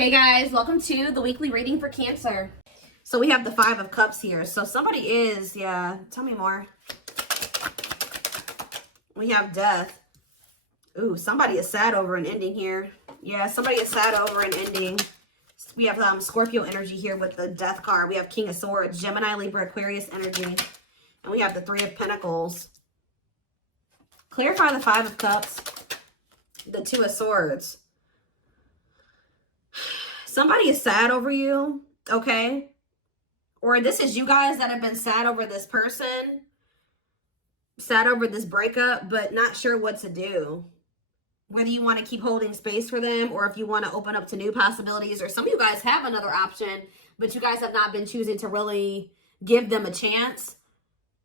Hey guys, welcome to the weekly reading for Cancer. So we have the 5 of Cups here. So somebody is, tell me more. We have Death. Ooh, somebody is sad over an ending here. Yeah, somebody is sad over an ending. We have Scorpio energy here with the Death card. We have King of Swords, Gemini, Libra, Aquarius energy. And we have the 3 of Pentacles. Clarify the 5 of Cups, the 2 of Swords. Somebody is sad over you, okay? Or this is you guys that have been sad over this person, sad over this breakup, but not sure what to do. Whether you want to keep holding space for them or if you want to open up to new possibilities, or some of you guys have another option, but you guys have not been choosing to really give them a chance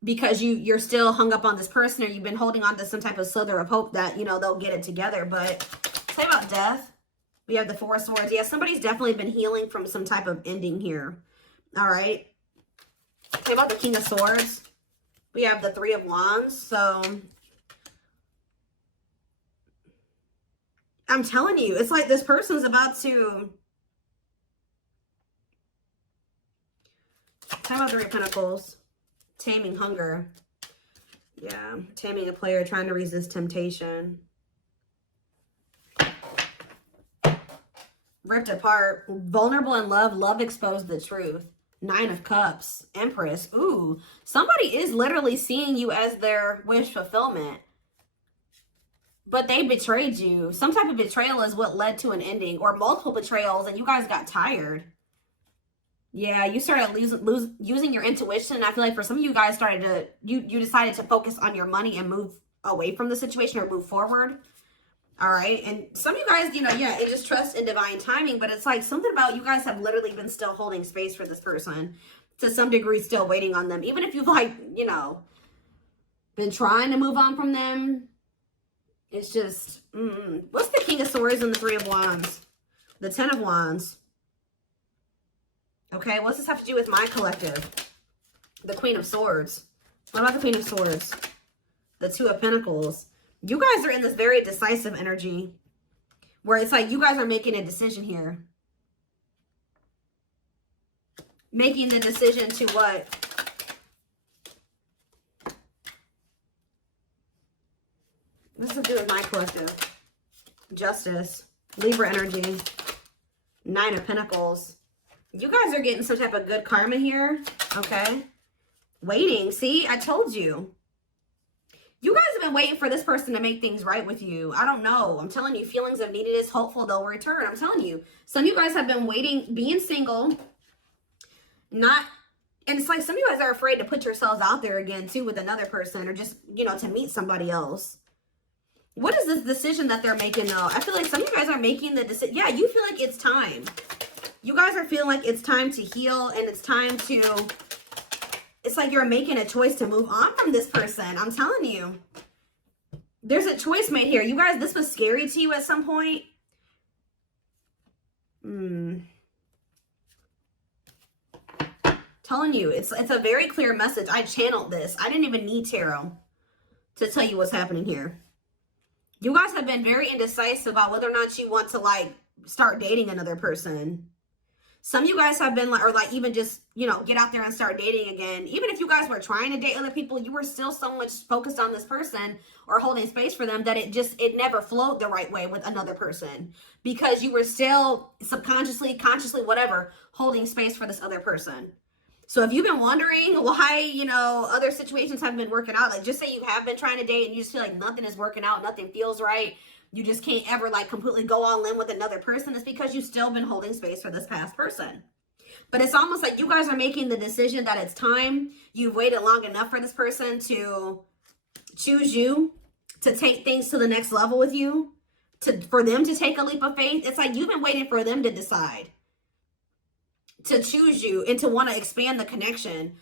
because you're still hung up on this person, or you've been holding on to some type of slither of hope that, you know, they'll get it together. But say about Death. We have the 4 of Swords. Yeah, somebody's definitely been healing from some type of ending here. All right. Say about the King of Swords. We have the 3 of Wands. So I'm telling you, it's like this person's about to... Say about 3 of Pentacles. Taming hunger. Yeah, taming a player, trying to resist temptation. Ripped apart, vulnerable in love, love exposed the truth. 9 of Cups, Empress. Ooh, somebody is literally seeing you as their wish fulfillment. But they betrayed you. Some type of betrayal is what led to an ending, or multiple betrayals, and you guys got tired. Yeah, you started using your intuition. I feel like for some of you guys started to, you decided to focus on your money and move away from the situation, or move forward. All right. And some of you guys, you know, yeah, it just trust in divine timing, but it's like something about you guys have literally been still holding space for this person to some degree, still waiting on them. Even if you've, like, you know, been trying to move on from them. It's just, what's the King of Swords and the 3 of Wands? The 10 of Wands. Okay. What's this have to do with my collective? The Queen of Swords. What about the Queen of Swords? The 2 of Pentacles. You guys are in this very decisive energy where it's like you guys are making a decision here. Making the decision to what? This is to do with my collective. Justice. Libra energy. 9 of Pentacles. You guys are getting some type of good karma here. Okay. Waiting. See, I told you. You guys have been waiting for this person to make things right with you. I don't know. I'm telling you, feelings of neededness, hopeful they'll return. I'm telling you. Some of you guys have been waiting, being single. And it's like some of you guys are afraid to put yourselves out there again, too, with another person, or just, you know, to meet somebody else. What is this decision that they're making, though? I feel like some of you guys are making the decision. Yeah, you feel like it's time. You guys are feeling like it's time to heal, and it's time to... It's like you're making a choice to move on from this person. I'm telling you. There's a choice made here. You guys, this was scary to you at some point. Telling you, it's a very clear message. I channeled this. I didn't even need tarot to tell you what's happening here. You guys have been very indecisive about whether or not you want to, like, start dating another person. Some of you guys have been like, or like even just, you know, get out there and start dating again. Even if you guys were trying to date other people, you were still so much focused on this person or holding space for them that it never flowed the right way with another person, because you were still subconsciously, consciously, whatever, holding space for this other person. So if you've been wondering why, you know, other situations haven't been working out, like just say you have been trying to date and you just feel like nothing is working out, nothing feels right. You just can't ever like completely go all in with another person. It's because you've still been holding space for this past person. But it's almost like you guys are making the decision that it's time. You've waited long enough for this person to choose you, to take things to the next level with you, for them to take a leap of faith. It's like you've been waiting for them to decide to choose you and to want to expand the connection,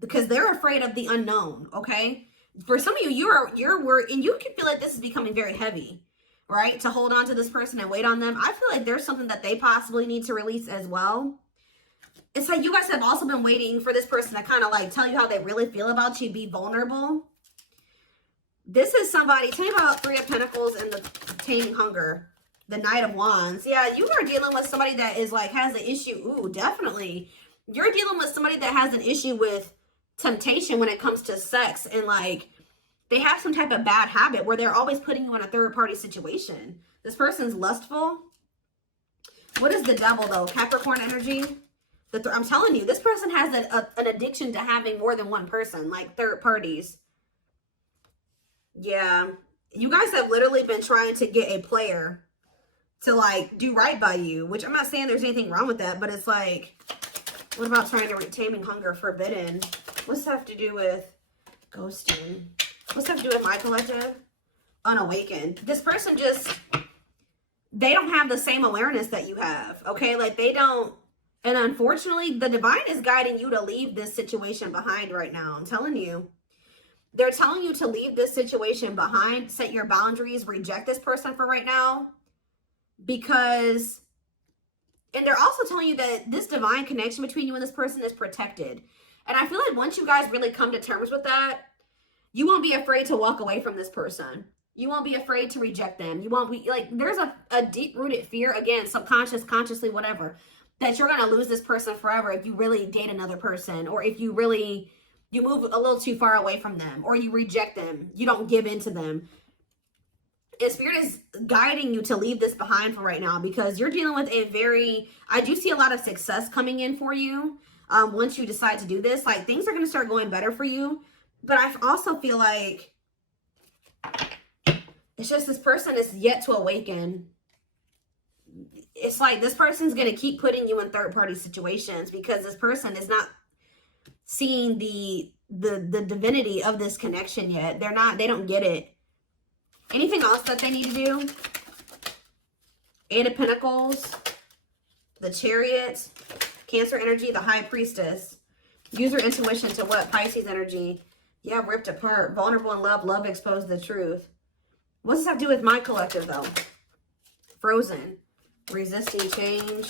because they're afraid of the unknown, okay? For some of you, you're worried, and you can feel like this is becoming very heavy, right? To hold on to this person and wait on them. I feel like there's something that they possibly need to release as well. It's like you guys have also been waiting for this person to kind of like tell you how they really feel about you, be vulnerable. This is somebody, tell me about 3 of Pentacles and the taming hunger. The Knight of Wands. Yeah, you are dealing with somebody that is like, has an issue. Ooh, definitely. You're dealing with somebody that has an issue with temptation when it comes to sex. And like, they have some type of bad habit where they're always putting you in a third party situation. This person's lustful. What is the Devil though? Capricorn energy. I'm telling you, this person has an addiction to having more than one person, like third parties. Yeah. You guys have literally been trying to get a player to like do right by you, which I'm not saying there's anything wrong with that, but it's like, what about trying to taming hunger, forbidden? What's that have to do with ghosting? What's that have to do with my collective? Unawakened. This person just, they don't have the same awareness that you have, okay? Like they don't, and unfortunately, the divine is guiding you to leave this situation behind right now. I'm telling you. They're telling you to leave this situation behind, set your boundaries, reject this person for right now. Because, and they're also telling you that this divine connection between you and this person is protected. And I feel like once you guys really come to terms with that, you won't be afraid to walk away from this person. You won't be afraid to reject them. You won't be, like, there's a deep-rooted fear, again, subconscious, consciously, whatever, that you're going to lose this person forever if you really date another person, or if you really, you move a little too far away from them, or you reject them, you don't give in to them. And Spirit is guiding you to leave this behind for right now, because you're dealing with a very, I do see a lot of success coming in for you once you decide to do this. Like, things are going to start going better for you. But I also feel like it's just this person is yet to awaken. It's like this person's going to keep putting you in third-party situations because this person is not seeing the divinity of this connection yet. They don't get it. Anything else that they need to do? Eight of Pentacles, the Chariot, Cancer energy, the High Priestess. Use your intuition to what? Pisces energy. Yeah, ripped apart. Vulnerable in love. Love exposed the truth. What does that have to do with my collective, though? Frozen. Resisting change.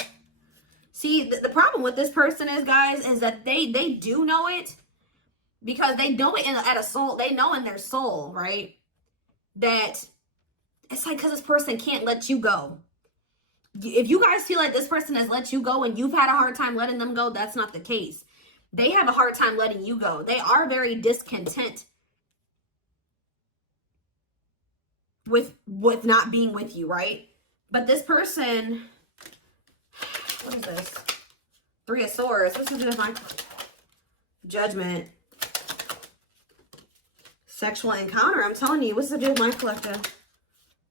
See, the problem with this person is, guys, is that they do know it, because they know it at a soul. They know in their soul, right? That it's like, because this person can't let you go. If you guys feel like this person has let you go and you've had a hard time letting them go, that's not the case. They have a hard time letting you go. They are very discontent with not being with you, right? But this person, what is this? Three of Swords. What's to do with my Judgment? Sexual encounter. I'm telling you, what's to do with my collective?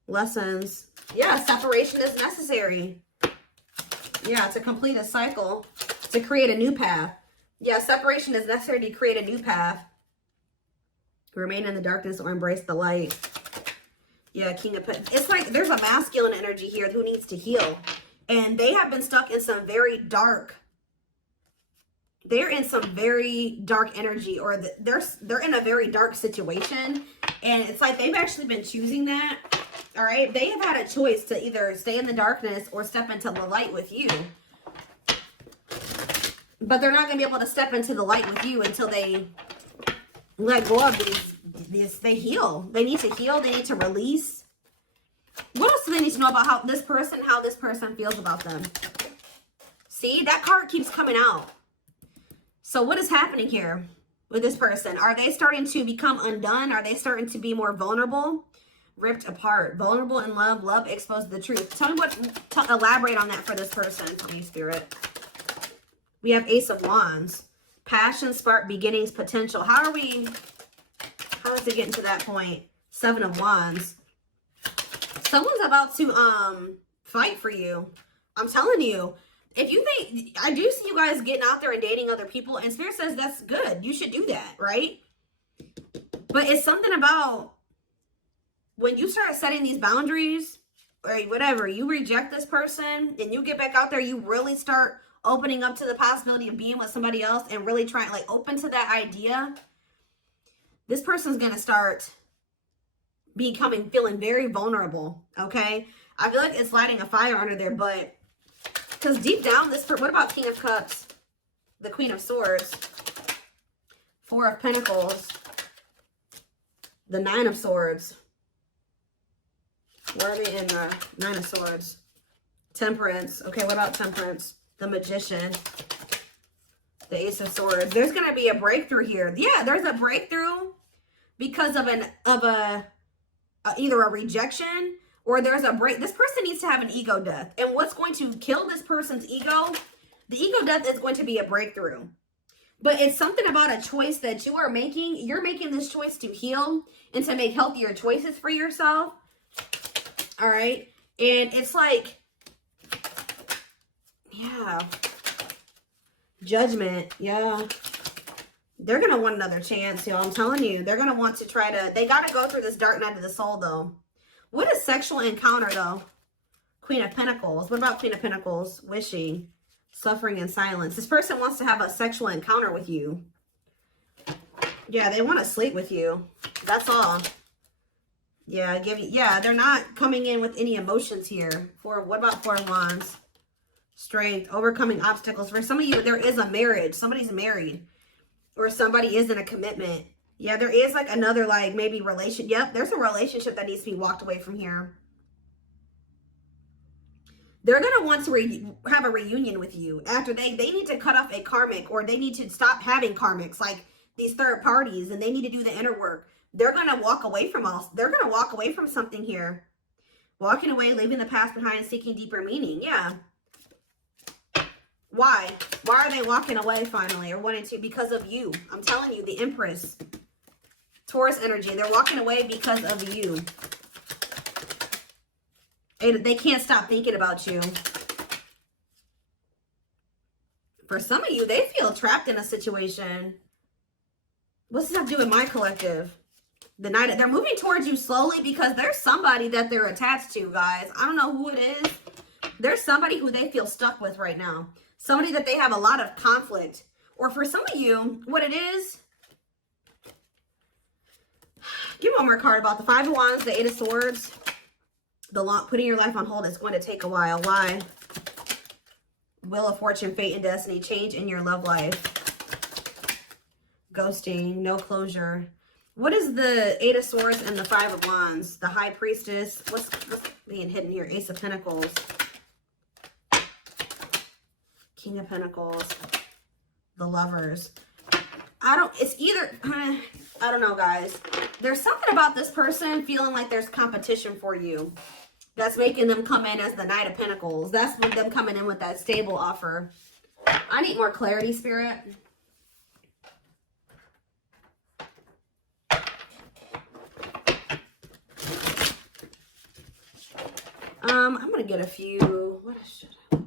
Lessons. Yeah, separation is necessary. Yeah, to complete a cycle, to create a new path. Yeah, separation is necessary to create a new path. Remain in the darkness or embrace the light. Yeah, King of Pentacles. It's like there's a masculine energy here who needs to heal. And they have been stuck in some very dark, they're in some very dark energy, or they're in a very dark situation. And it's like they've actually been choosing that. All right. They have had a choice to either stay in the darkness or step into the light with you. But they're not going to be able to step into the light with you until they let go of these. They heal. They need to heal. They need to release. What else do they need to know about how this person feels about them? See, that card keeps coming out. So what is happening here with this person? Are they starting to become undone? Are they starting to be more vulnerable? Ripped apart. Vulnerable in love. Love exposed the truth. Tell me elaborate on that for this person, please, Spirit. We have Ace of Wands. Passion, spark, beginnings, potential. How is it getting to that point? Seven of Wands. Someone's about to fight for you. I'm telling you. If you think, I do see you guys getting out there and dating other people, and Spirit says that's good. You should do that, right? But it's something about when you start setting these boundaries, or whatever, you reject this person, and you get back out there, you really start opening up to the possibility of being with somebody else and really trying, like, open to that idea. This person's going to start feeling very vulnerable, okay? I feel like it's lighting a fire under there, but because deep down, what about King of Cups? The Queen of Swords. Four of Pentacles. The Nine of Swords. Where are they in the Nine of Swords? Temperance. Okay, what about Temperance? The Magician. The Ace of Swords. There's going to be a breakthrough here. Yeah, there's a breakthrough because of either a rejection or there's a break. This person needs to have an ego death. And what's going to kill this person's ego? The ego death is going to be a breakthrough. But it's something about a choice that you are making. You're making this choice to heal and to make healthier choices for yourself. All right. And it's like, yeah. Judgment. Yeah. They're going to want another chance, y'all. I'm telling you. They're going to want to try to, they got to go through this dark night of the soul, though. What is sexual encounter, though? Queen of Pentacles. What about Queen of Pentacles? Wishing. Suffering in silence. This person wants to have a sexual encounter with you. Yeah, they want to sleep with you. That's all. Yeah, they're not coming in with any emotions here. What about Four of Wands? Strength, overcoming obstacles. For some of you, there is a marriage. Somebody's married. Or somebody is in a commitment. Yeah, there is like another like maybe relation. Yep, there's a relationship that needs to be walked away from here. They're going to want to have a reunion with you after they need to cut off a karmic, or they need to stop having karmics like these third parties, and they need to do the inner work. They're going to walk away from they're going to walk away from something here. Walking away, leaving the past behind, seeking deeper meaning. Yeah. Why? Why are they walking away finally or wanting to? Because of you. I'm telling you, the Empress. Taurus energy. They're walking away because of you. They can't stop thinking about you. For some of you, they feel trapped in a situation. What's this have to do with my collective? They're moving towards you slowly because there's somebody that they're attached to, guys. I don't know who it is. There's somebody who they feel stuck with right now. Somebody that they have a lot of conflict. Or for some of you, what it is. Give me one more card about the Five of Wands, the Eight of Swords. Putting your life on hold is going to take a while. Why? Wheel of Fortune, fate, and destiny. Change in your love life. Ghosting, no closure. What is the Eight of Swords and the Five of Wands? The High Priestess. What's being hidden here? Ace of Pentacles. King of Pentacles. The Lovers. It's either, I don't know, guys. There's something about this person feeling like there's competition for you. That's making them come in as the Knight of Pentacles. That's them coming in with that stable offer. I need more clarity, Spirit. I'm going to get a few. What should I get?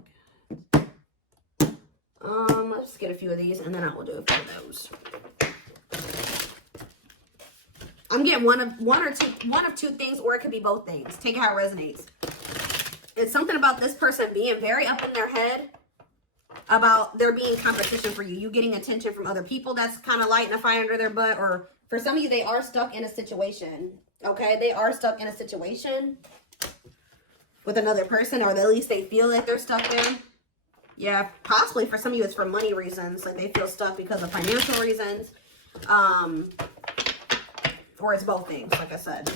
Let's get a few of these and then I will do a few of those. I'm getting one of two things, or it could be both things. Take it how it resonates. It's something about this person being very up in their head about there being competition for you. You getting attention from other people that's kind of lighting a fire under their butt. Or for some of you, they are stuck in a situation. Okay? They are stuck in a situation with another person, or at least they feel like they're stuck there. Yeah, possibly for some of you, it's for money reasons. Like they feel stuck because of financial reasons. Or it's both things, like I said.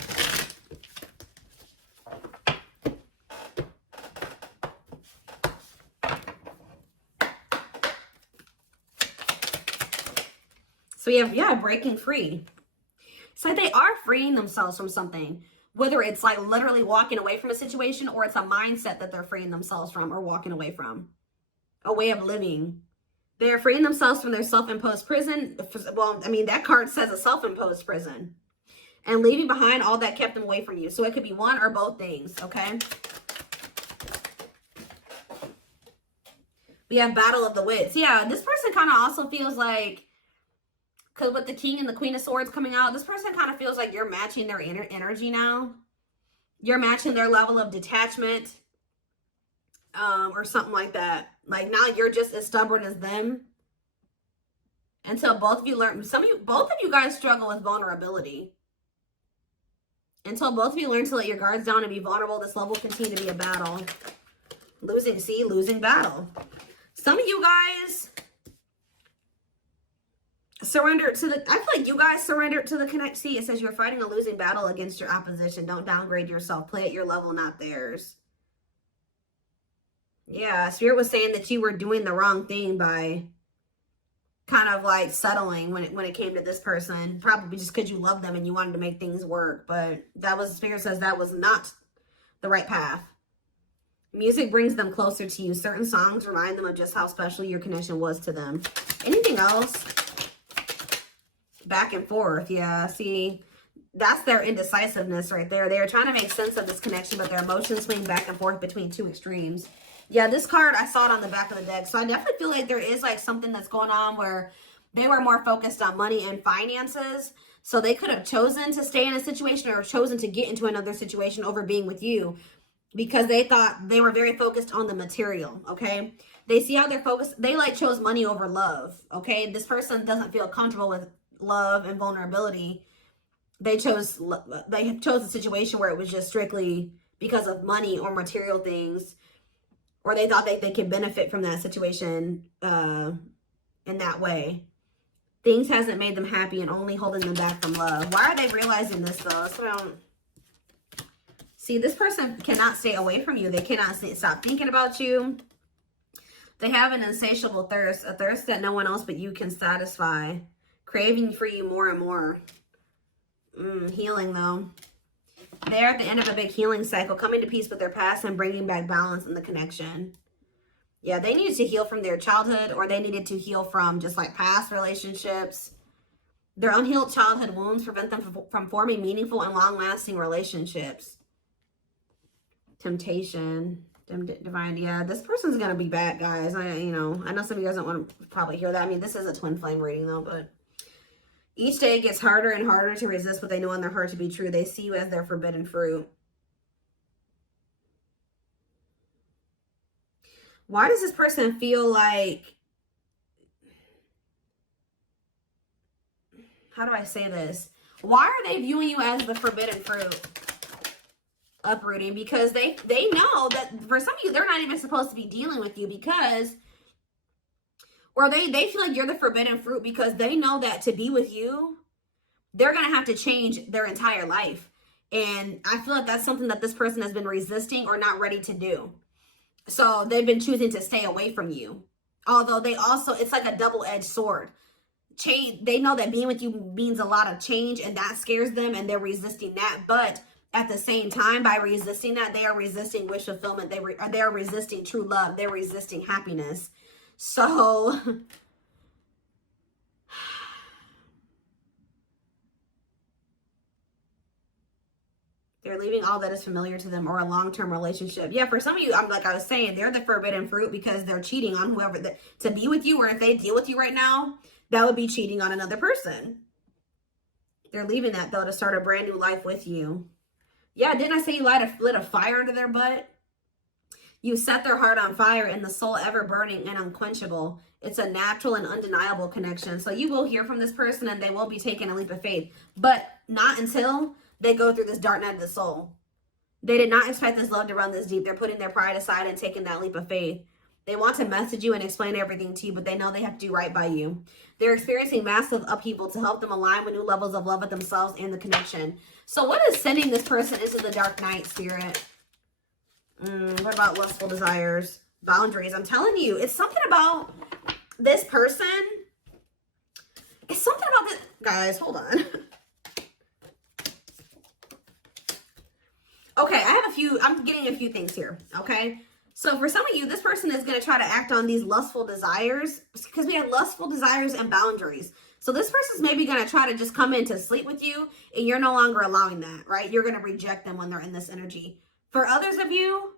So we have, yeah, breaking free. So they are freeing themselves from something. Whether it's like literally walking away from a situation, or it's a mindset that they're freeing themselves from or walking away from. A way of living. They're freeing themselves from their self-imposed prison. Well, I mean, that card says a self-imposed prison. And leaving behind all that kept them away from you. So it could be one or both things, okay? We have Battle of the Wits. Yeah, this person kind of also feels like, because with the King and the Queen of Swords coming out, this person kind of feels like you're matching their energy now. You're matching their level of detachment. Or something like that. Like now you're just as stubborn as them. Until both of you learn, both of you guys struggle with vulnerability. Until both of you learn to let your guards down and be vulnerable, this love will continue to be a battle. Losing battle. Some of you guys Surrender to the, I feel like you guys surrendered to the connect. See, it says you're fighting a losing battle against your opposition. Don't downgrade yourself. Play at your level, not theirs. Yeah, Spirit was saying that you were doing the wrong thing by kind of like settling when it came to this person. Probably just because you love them and you wanted to make things work. But that was, Spirit says that was not the right path. Music brings them closer to you. Certain songs remind them of just how special your connection was to them. Anything else? Back and forth. Yeah, see, that's their indecisiveness right there. They're trying to make sense of this connection, but their emotions swing back and forth between two extremes. Yeah, this card, I saw it on the back of the deck. So I definitely feel like there is like something that's going on where they were more focused on money and finances. So they could have chosen to stay in a situation or chosen to get into another situation over being with you because they thought they were very focused on the material, okay? They see how they're focused. They like chose money over love, okay? This person doesn't feel comfortable with love and vulnerability. They chose a situation where it was just strictly because of money or material things, or they thought they could benefit from that situation in that way. Things hasn't made them happy and only holding them back from love. Why are they realizing this though? So I don't see. This person cannot stay away from you. They cannot stop thinking about you. They have an insatiable thirst, a thirst that no one else but you can satisfy. Craving for you more and more. Healing though. They're at the end of a big healing cycle, coming to peace with their past and bringing back balance in the connection. Yeah, they needed to heal from their childhood, or they needed to heal from just like past relationships. Their unhealed childhood wounds prevent them from forming meaningful and long-lasting relationships. Temptation. Divine. Yeah, this person's gonna be back, guys. I know some of you guys don't want to probably hear that. I mean, this is a twin flame reading though, but each day it gets harder and harder to resist what they know in their heart to be true. They see you as their forbidden fruit. Why does this person feel like, how do I say this? Why are they viewing you as the forbidden fruit? Uprooting, because they know that for some of you, they're not even supposed to be dealing with you because, or they feel like you're the forbidden fruit because they know that to be with you, they're going to have to change their entire life. And I feel like that's something that this person has been resisting or not ready to do. So they've been choosing to stay away from you. Although they also, it's like a double-edged sword. Change. They know that being with you means a lot of change and that scares them and they're resisting that. But at the same time, by resisting that, they are resisting wish fulfillment. They are resisting true love. They're resisting happiness. So they're leaving all that is familiar to them or a long-term relationship. Yeah, for some of you, like I was saying, they're the forbidden fruit because they're cheating on whoever to be with you, or if they deal with you right now, that would be cheating on another person. They're leaving that though to start a brand new life with you. Yeah, didn't I say you lit a fire under their butt? You set their heart on fire and the soul ever burning and unquenchable. It's a natural and undeniable connection. So you will hear from this person and they will be taking a leap of faith, but not until they go through this dark night of the soul. They did not expect this love to run this deep. They're putting their pride aside and taking that leap of faith. They want to message you and explain everything to you, but they know they have to do right by you. They're experiencing massive upheaval to help them align with new levels of love with themselves and the connection. So what is sending this person into the dark night, Spirit? What about lustful desires? Boundaries. I'm telling you, it's something about this person. It's something about this. Guys, hold on. Okay, I'm getting a few things here, okay? So for some of you, this person is going to try to act on these lustful desires because we have lustful desires and boundaries. So this person's maybe going to try to just come in to sleep with you and you're no longer allowing that, right? You're going to reject them when they're in this energy. For others of you,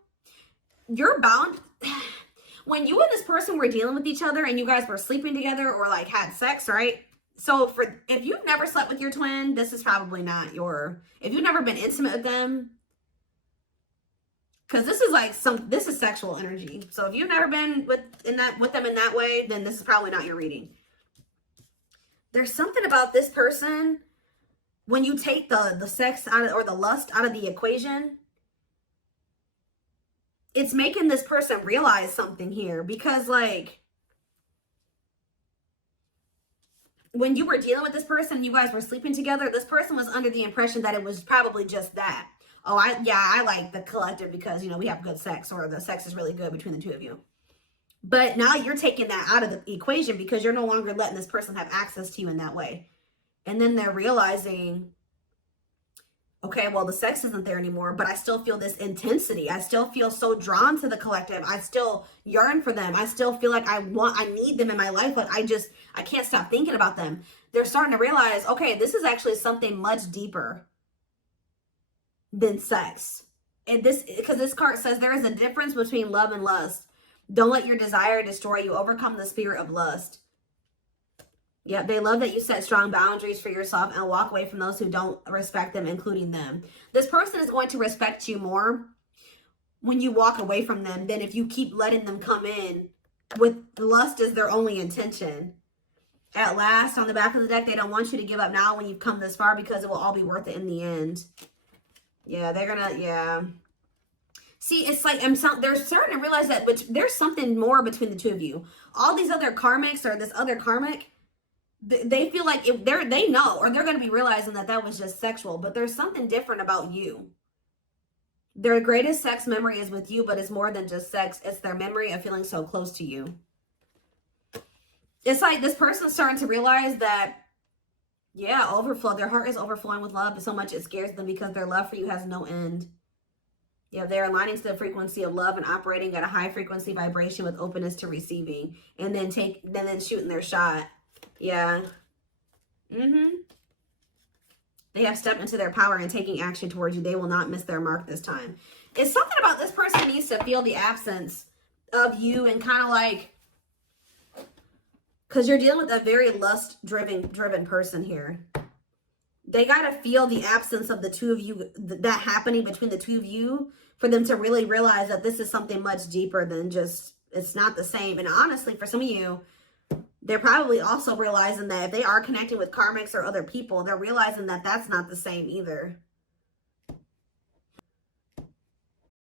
you're bound. When you and this person were dealing with each other and you guys were sleeping together or like had sex, right? So if you've never slept with your twin, this is probably not if you've never been intimate with them, because this is like this is sexual energy. So if you've never been with them in that way, then this is probably not your reading. There's something about this person when you take the sex out of, or the lust out of the equation. It's making this person realize something here because like when you were dealing with this person, you guys were sleeping together, this person was under the impression that it was probably just that. Oh, I like the collective because, you know, we have good sex, or the sex is really good between the two of you. But now you're taking that out of the equation because you're no longer letting this person have access to you in that way. And then they're realizing, okay, well, the sex isn't there anymore, but I still feel this intensity. I still feel so drawn to the collective. I still yearn for them. I still feel like I need them in my life. Like I can't stop thinking about them. They're starting to realize, okay, this is actually something much deeper than sex. And because this card says there is a difference between love and lust. Don't let your desire destroy you. Overcome the spirit of lust. Yeah, they love that you set strong boundaries for yourself and walk away from those who don't respect them, including them. This person is going to respect you more when you walk away from them than if you keep letting them come in with lust as their only intention. At last, on the back of the deck, they don't want you to give up now when you've come this far because it will all be worth it in the end. Yeah, they're gonna, yeah. See, it's like they're starting to realize that there's something more between the two of you. All these other karmics or this other karmic, they feel like if they know, or they're going to be realizing that that was just sexual, but there's something different about you. Their greatest sex memory is with you, but it's more than just sex. It's their memory of feeling so close to you. It's like this person's starting to realize that, yeah, overflow. Their heart is overflowing with love so much it scares them because their love for you has no end. Yeah, they're aligning to the frequency of love and operating at a high frequency vibration with openness to receiving, and then shooting their shot. Yeah. They have stepped into their power and taking action towards you. They will not miss their mark this time. It's something about this person needs to feel the absence of you and kind of like, because you're dealing with a very lust-driven person here. They got to feel the absence of the two of you, that happening between the two of you, for them to really realize that this is something much deeper than just, it's not the same. And honestly, for some of you, they're probably also realizing that if they are connecting with karmics or other people, they're realizing that that's not the same either.